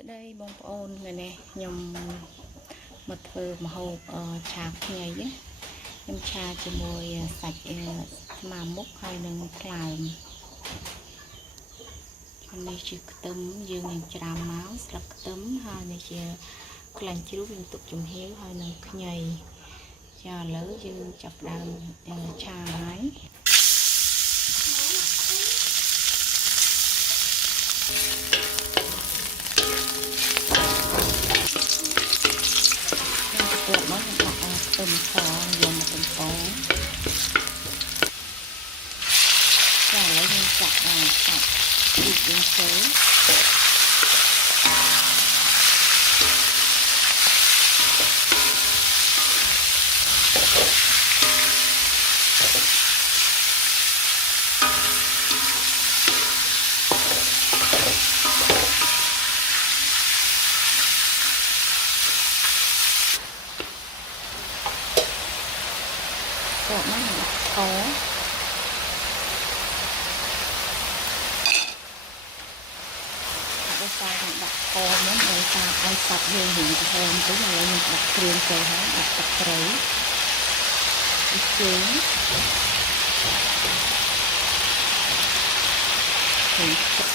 ស្ដីបងប្អូននេះខ្ញុំមកធ្វើម្ហូបឆាខ្ញីខ្ញុំឆាជាមួយសាច់ស្មាមុខហើយនឹងថ្លើមនេះជាខ្ទឹមយើងនឹងច្រាមមកស្លឹកខ្ទឹមហើយនេះជាខ្លាញ់ជ្រូកយើងទុកចំហៀវហើយនឹងខ្ញីចាឥឡូវយើងចាប់ដើមឆាហើយគាត់មកដាក់ខ្ទឹមសយកមកកំប៉ុងចាឥឡូវយើងចាក់សាច់ជីកយើងចូលគាត់មកដាក់ស្ករដោយសារខ្ញុំដាក់ស្ករហ្នឹងដោយសារឲ្យសាច់យើងរៀងក្រហមទៅឥឡូវខ្ញុំដាក់គ្រឿងចូលហើយដាក់ទឹកត្រីពីជើង